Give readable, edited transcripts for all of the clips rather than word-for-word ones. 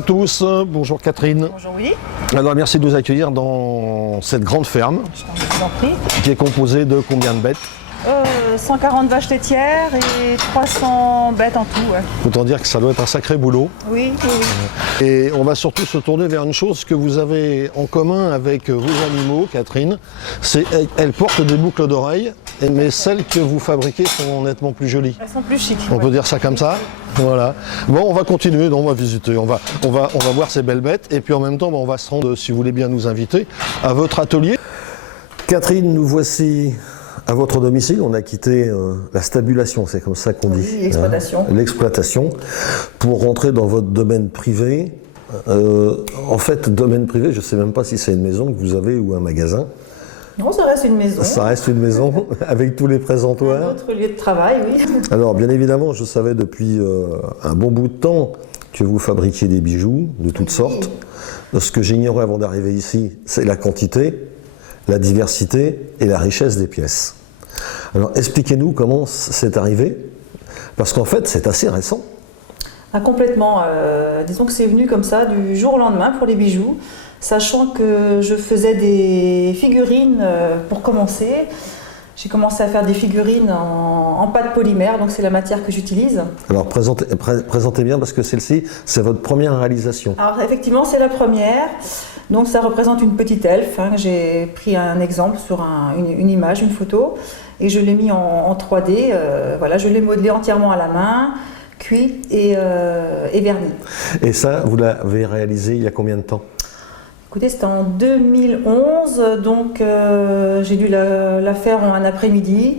à tous, bonjour Catherine. Bonjour Willy. Alors merci de nous accueillir dans cette grande ferme Je vous en prie. qui est composée de combien de bêtes? 140 vaches laitières et 300 bêtes en tout. Ouais. Autant dire que ça doit être un sacré boulot. Oui, oui, oui. Et on va surtout se tourner vers une chose que vous avez en commun avec vos animaux, Catherine. C'est qu'elles portent des boucles d'oreilles, mais celles que vous fabriquez sont nettement plus jolies. Elles sont plus chics. On ouais. peut dire ça comme ça. Voilà. Bon, on va continuer, on va visiter, on va voir ces belles bêtes, et puis en même temps, on va se rendre, si vous voulez bien nous inviter, à votre atelier. Catherine, nous voici à votre domicile. On a quitté la stabulation, c'est comme ça qu'on dit. Oui, l'exploitation. L'exploitation, pour rentrer dans votre domaine privé. En fait, domaine privé, je ne sais même pas si c'est une maison que vous avez ou un magasin. Non, ça reste une maison. Ça reste une maison avec tous les présentoirs. Un autre lieu de travail, oui. Alors, bien évidemment, je savais depuis un bon bout de temps que vous fabriquiez des bijoux de toutes sortes. Ce que j'ignorais avant d'arriver ici, c'est la quantité, la diversité et la richesse des pièces. Alors, expliquez-nous comment c'est arrivé, parce qu'en fait, c'est assez récent. Ah, complètement. Disons que c'est venu comme ça, du jour au lendemain pour les bijoux, sachant que je faisais des figurines pour commencer. J'ai commencé à faire des figurines en pâte polymère, donc c'est la matière que j'utilise. Alors, présentez bien, parce que celle-ci, c'est votre première réalisation. Alors, effectivement, c'est la première. Donc, ça représente une petite elfe. Hein. J'ai pris un exemple sur une image, une photo, et je l'ai mis en 3D. Voilà, je l'ai modelé entièrement à la main, cuit et verni. Et ça, vous l'avez réalisé il y a combien de temps? Écoutez, c'était en 2011, donc j'ai dû la faire en un après-midi.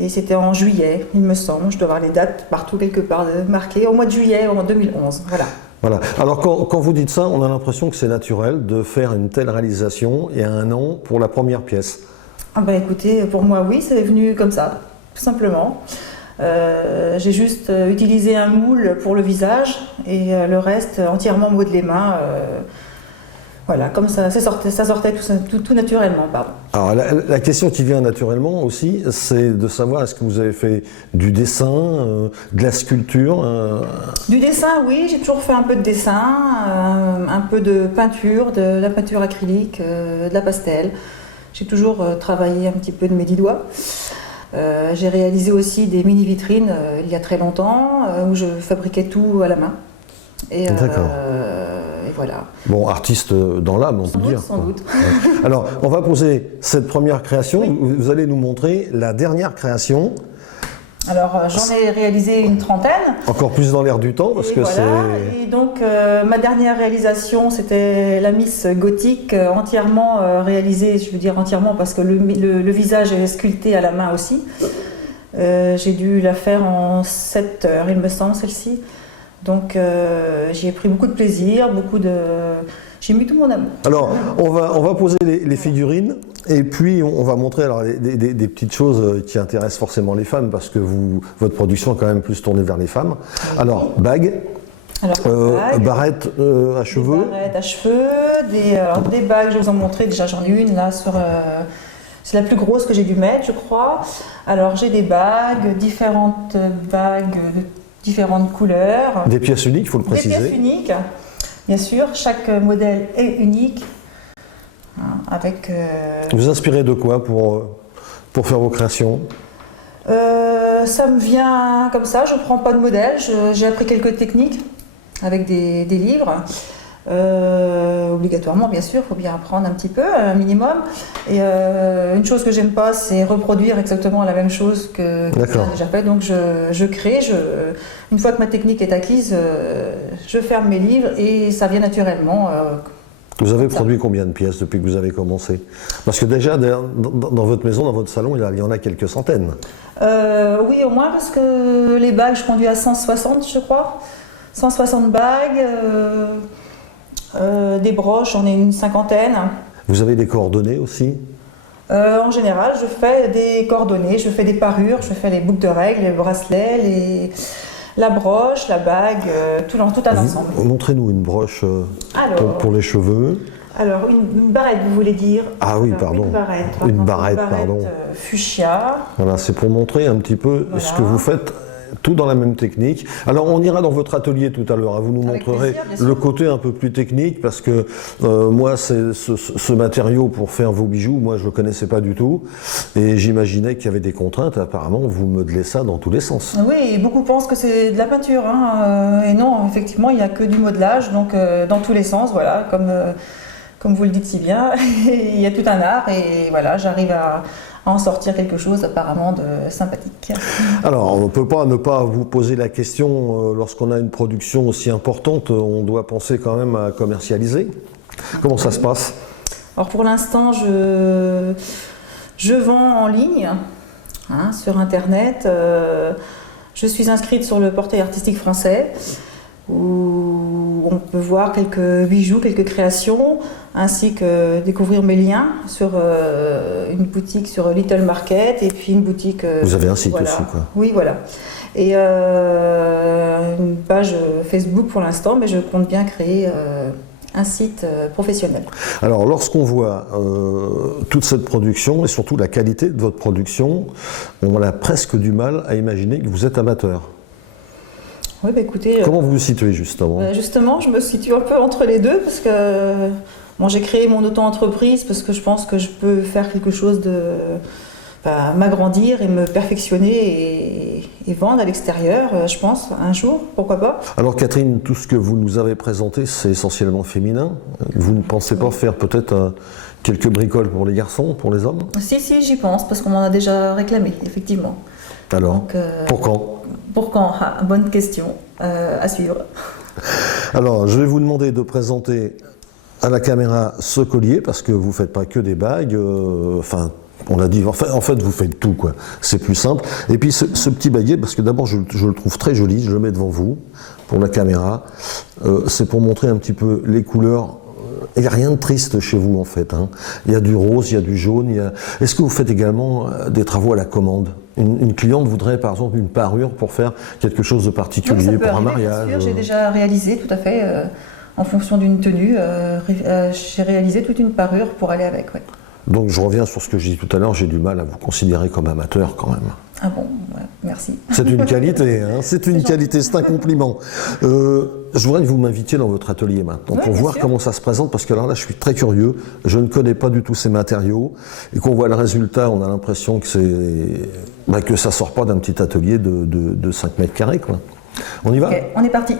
Et c'était en juillet, il me semble. Je dois avoir les dates partout, quelque part marquées. Au mois de juillet, en 2011. Voilà. Voilà. Alors quand vous dites ça, on a l'impression que c'est naturel de faire une telle réalisation il y a un an pour la première pièce. Ah ben écoutez, pour moi oui, c'est venu comme ça, tout simplement. J'ai juste utilisé un moule pour le visage et le reste entièrement modelé main. Voilà, comme ça sortait tout naturellement. Pardon. Alors la question qui vient naturellement aussi, c'est de savoir est-ce que vous avez fait du dessin, de la sculpture Du dessin, oui, j'ai toujours fait un peu de dessin, un peu de peinture, de la peinture acrylique, de la pastel. J'ai toujours travaillé un petit peu de mes 10 doigts. J'ai réalisé aussi des mini-vitrines il y a très longtemps, où je fabriquais tout à la main. D'accord. Et voilà. Bon, artiste dans l'âme, on peut dire. Sans doute. Ouais. Alors, on va poser cette première création. Oui. Vous allez nous montrer la dernière création. Alors, j'en ai réalisé une trentaine. Encore plus dans l'air du temps, parce que voilà. c'est... Et donc, ma dernière réalisation, c'était la Miss Gothique, entièrement réalisée, je veux dire entièrement, parce que le visage est sculpté à la main aussi. J'ai dû la faire en 7 heures, il me semble, celle-ci. Donc j'y ai pris beaucoup de plaisir, j'ai mis tout mon amour. Alors on va poser les figurines et puis on va montrer alors, des petites choses qui intéressent forcément les femmes parce que votre production est quand même plus tournée vers les femmes. Oui. Alors bagues, barrettes à cheveux. Des barrettes à cheveux, des bagues, je vais vous en montrer, déjà j'en ai une là sur... c'est la plus grosse que j'ai dû mettre, je crois. Alors j'ai des bagues, différentes bagues de différentes couleurs. Des pièces uniques, il faut le préciser. Des pièces uniques, bien sûr. Chaque modèle est unique. Avec, Vous inspirez de quoi pour faire vos créations? Ça me vient comme ça, je ne prends pas de modèle. J'ai appris quelques techniques avec des livres. Obligatoirement, bien sûr, il faut bien apprendre un petit peu, un minimum. Et une chose que j'aime pas, c'est reproduire exactement la même chose que j'ai déjà fait. Donc je crée, une fois que ma technique est acquise, je ferme mes livres et ça vient naturellement. Vous avez produit combien de pièces depuis que vous avez commencé? Parce que déjà, dans votre maison, dans votre salon, il y en a quelques centaines. Oui, au moins, parce que les bagues, je conduis à 160, je crois. 160 bagues. Des broches, j'en ai une cinquantaine. Vous avez des coordonnées aussi? En général, je fais des coordonnées, je fais des parures, je fais les boucles de règles, les bracelets, la broche, la bague, tout un ensemble. Montrez-nous une broche pour les cheveux. Alors, une barrette, vous voulez dire? Ah oui, pardon. Une barrette, pardon. Fuchsia. Voilà, c'est pour montrer un petit peu ce que vous faites tout dans la même technique. Alors on ira dans votre atelier tout à l'heure, hein. Vous nous Avec montrerez plaisir, bien sûr. le côté un peu plus technique parce que moi c'est ce matériau pour faire vos bijoux, moi je ne le connaissais pas du tout et j'imaginais qu'il y avait des contraintes. Apparemment vous modelez ça dans tous les sens. Oui, et beaucoup pensent que c'est de la peinture, hein, et non, effectivement, il n'y a que du modelage, donc dans tous les sens, voilà, comme vous le dites si bien, il y a tout un art, et voilà, j'arrive à en sortir quelque chose apparemment de sympathique. Alors, on ne peut pas ne pas vous poser la question, lorsqu'on a une production aussi importante, on doit penser quand même à commercialiser. Comment ça se passe? Alors pour l'instant, je vends en ligne, hein, sur Internet. Je suis inscrite sur le portail artistique français, où on peut voir quelques bijoux, quelques créations, ainsi que découvrir mes liens sur une boutique sur Little Market et puis une boutique... Vous avez un site voilà. aussi, quoi. Oui, voilà. Et une page Facebook pour l'instant, mais je compte bien créer un site professionnel. Alors, lorsqu'on voit toute cette production et surtout la qualité de votre production, on a presque du mal à imaginer que vous êtes amateur. Oui, bah écoutez... Comment vous vous situez justement? Justement, je me situe un peu entre les deux parce que bon, j'ai créé mon auto-entreprise parce que je pense que je peux faire quelque chose de... m'agrandir et me perfectionner et vendre à l'extérieur, je pense, un jour, pourquoi pas. Alors Catherine, tout ce que vous nous avez présenté, c'est essentiellement féminin. Vous ne pensez pas faire peut-être quelques bricoles pour les garçons, pour les hommes? Si, j'y pense, parce qu'on m'en a déjà réclamé, effectivement. Alors, donc, pour quand? Pour quand? Bonne question, à suivre. Alors, je vais vous demander de présenter à la caméra ce collier, parce que vous ne faites pas que des bagues, on l'a dit, en fait vous faites tout, quoi. C'est plus simple. Et puis ce petit baguette, parce que d'abord je le trouve très joli, je le mets devant vous, pour la caméra. C'est pour montrer un petit peu les couleurs. Il n'y a rien de triste chez vous en fait, hein. Il y a du rose, il y a du jaune. Est-ce que vous faites également des travaux à la commande? Une cliente voudrait par exemple une parure pour faire quelque chose de particulier, Oui, pour un mariage. Bien sûr, j'ai déjà réalisé tout à fait, en fonction d'une tenue, j'ai réalisé toute une parure pour aller avec. Ouais. Donc je reviens sur ce que j'ai dit tout à l'heure, j'ai du mal à vous considérer comme amateur quand même. Ah bon, ouais, merci. C'est une qualité, hein, c'est une qualité, c'est un compliment. Je voudrais que vous m'invitiez dans votre atelier maintenant, pour voir comment ça se présente, parce que alors là je suis très curieux, je ne connais pas du tout ces matériaux, et qu'on voit le résultat, on a l'impression que, que ça ne sort pas d'un petit atelier de 5 mètres carrés, quoi. On y va? Ok, on est parti.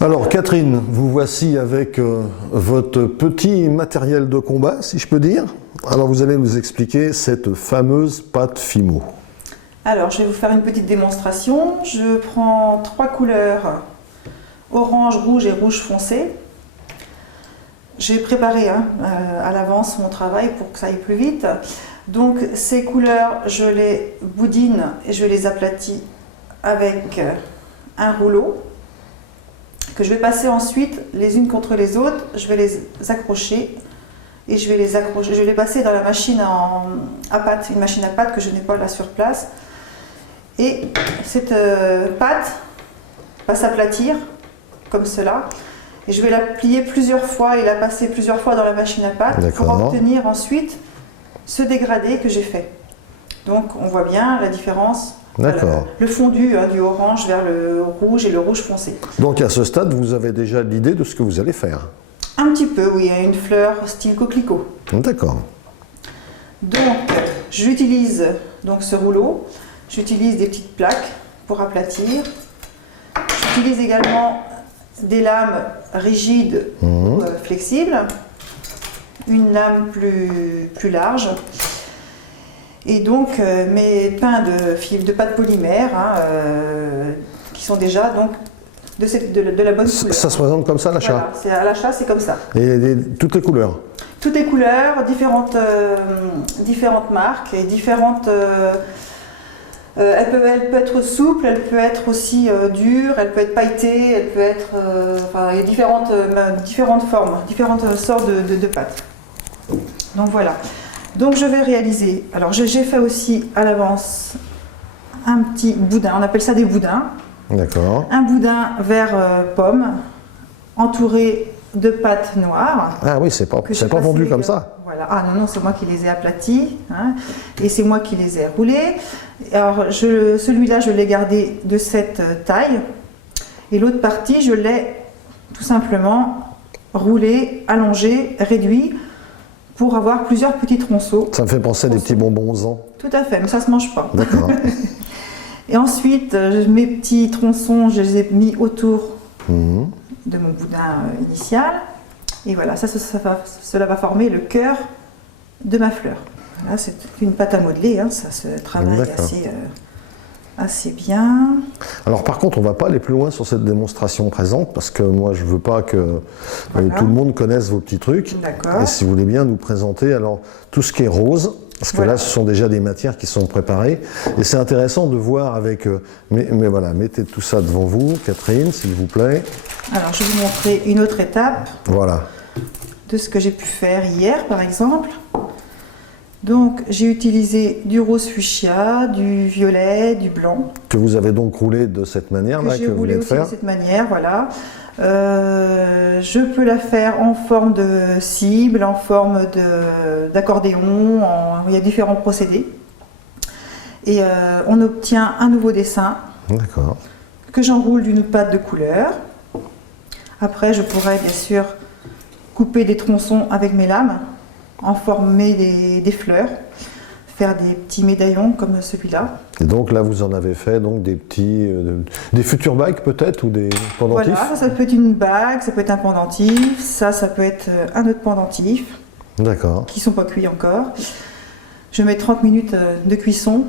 Alors Catherine, vous voici avec votre petit matériel de combat, si je peux dire. Alors vous allez nous expliquer cette fameuse pâte Fimo. Alors je vais vous faire une petite démonstration. Je prends 3 couleurs, orange, rouge et rouge foncé. J'ai préparé à l'avance mon travail pour que ça aille plus vite. Donc ces couleurs, je les boudine et je les aplatis avec un rouleau, que je vais passer ensuite les unes contre les autres. Je vais les accrocher et je vais les passer dans la machine à pâte, une machine à pâte que je n'ai pas là sur place. Et cette pâte va s'aplatir comme cela. Et je vais la plier plusieurs fois et la passer plusieurs fois dans la machine à pâte pour obtenir ensuite ce dégradé que j'ai fait. Donc on voit bien la différence. D'accord. Le fondu du orange vers le rouge et le rouge foncé. Donc à ce stade, vous avez déjà l'idée de ce que vous allez faire? Un petit peu, oui, une fleur style coquelicot. D'accord. Donc j'utilise ce rouleau, j'utilise des petites plaques pour aplatir. J'utilise également des lames rigides ou flexibles, une lame plus large. Et donc mes pains de pâte polymère qui sont déjà donc de la bonne couleur. Ça se présente comme ça à l'achat? Voilà, à l'achat c'est comme ça. Et toutes les couleurs? Toutes les couleurs, différentes marques et différentes... elle peut être souple, elle peut être aussi dure, elle peut être pailletée, elle peut être... il y a différentes formes, différentes sortes de pâtes. Donc voilà. Donc je vais réaliser, alors j'ai fait aussi à l'avance un petit boudin, on appelle ça des boudins. D'accord. Un boudin vert pomme, entouré de pâte noire. Ah oui, c'est pas vendu comme ça. Voilà. Ah non, non, c'est moi qui les ai aplatis, hein, et c'est moi qui les ai roulés. Alors celui-là, je l'ai gardé de cette taille, et l'autre partie, je l'ai tout simplement roulé, allongé, réduit, pour avoir plusieurs petits tronçons. Ça me fait penser à des petits bonbons aux ans. Tout à fait, mais ça se mange pas. D'accord. Et ensuite, mes petits tronçons, je les ai mis autour de mon boudin initial. Et voilà, cela va former le cœur de ma fleur. Là, c'est une pâte à modeler, hein, ça se travaille assez bien. Alors par contre, on ne va pas aller plus loin sur cette démonstration présente, parce que moi, je ne veux pas que tout le monde connaisse vos petits trucs. D'accord. Et si vous voulez bien nous présenter alors tout ce qui est rose, parce que là, ce sont déjà des matières qui sont préparées. Et c'est intéressant de voir avec... mais voilà, mettez tout ça devant vous, Catherine, s'il vous plaît. Alors, je vais vous montrer une autre étape de ce que j'ai pu faire hier, par exemple. Donc, j'ai utilisé du rose fuchsia, du violet, du blanc. Que vous avez donc roulé de cette manière-là, que vous venez de faire. De cette manière, voilà. Je peux la faire en forme de cible, en forme d'accordéon, il y a différents procédés. Et on obtient un nouveau dessin que j'enroule d'une pâte de couleur. Après, je pourrais bien sûr couper des tronçons avec mes lames, en former des fleurs, faire des petits médaillons comme celui-là. Et donc là, vous en avez fait donc des petits, des futures bagues peut-être, ou des pendentifs. Voilà, ça peut être une bague, ça peut être un pendentif, ça peut être un autre pendentif. D'accord. Qui ne sont pas cuits encore. Je mets 30 minutes de cuisson.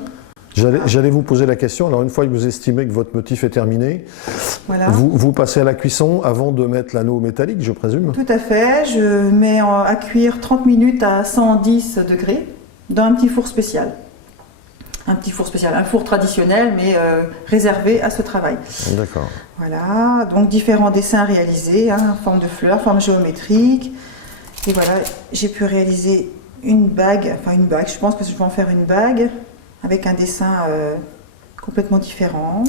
J'allais vous poser la question, alors une fois que vous estimez que votre motif est terminé, vous passez à la cuisson avant de mettre l'anneau métallique, je présume? Tout à fait, je mets à cuire 30 minutes à 110 degrés dans un petit four spécial. Un petit four spécial, un four traditionnel mais réservé à ce travail. D'accord. Voilà, donc différents dessins réalisés, hein, forme de fleurs, forme géométrique. Et voilà, j'ai pu réaliser une bague, je pense que je vais en faire une bague avec un dessin complètement différent.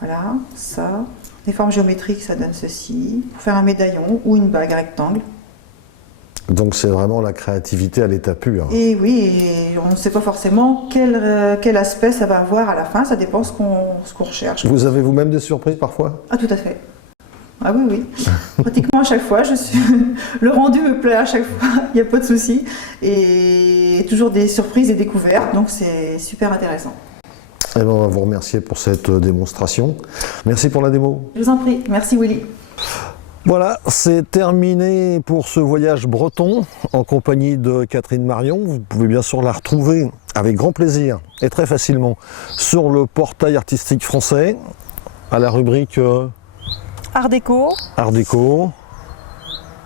Voilà, ça. Les formes géométriques, ça donne ceci. Pour faire un médaillon ou une bague rectangle. Donc c'est vraiment la créativité à l'état pur. Et oui, et on ne sait pas forcément quel aspect ça va avoir à la fin, ça dépend ce qu'on recherche. Vous avez vous-même des surprises parfois? Ah tout à fait. Ah oui, oui. Pratiquement à chaque fois, le rendu me plaît à chaque fois, il n'y a pas de souci. Et toujours des surprises et découvertes, donc c'est super intéressant. Eh ben, on va vous remercier pour cette démonstration. Merci pour la démo. Je vous en prie. Merci Willy. Voilà, c'est terminé pour ce voyage breton en compagnie de Catherine Marion. Vous pouvez bien sûr la retrouver avec grand plaisir et très facilement sur le portail artistique français à la rubrique Art déco. Art déco.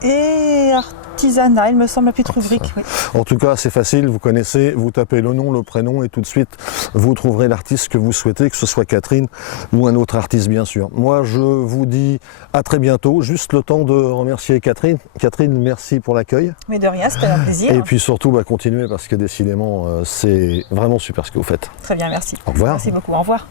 Et artisanat, il me semble, la petite rubrique. Oui. En tout cas, c'est facile, vous connaissez, vous tapez le nom, le prénom et tout de suite, vous trouverez l'artiste que vous souhaitez, que ce soit Catherine ou un autre artiste, bien sûr. Moi, je vous dis à très bientôt. Juste le temps de remercier Catherine. Catherine, merci pour l'accueil. Mais de rien, c'était un plaisir. Et puis surtout, continuez parce que décidément, c'est vraiment super ce que vous faites. Très bien, merci. Au revoir. Merci beaucoup, au revoir.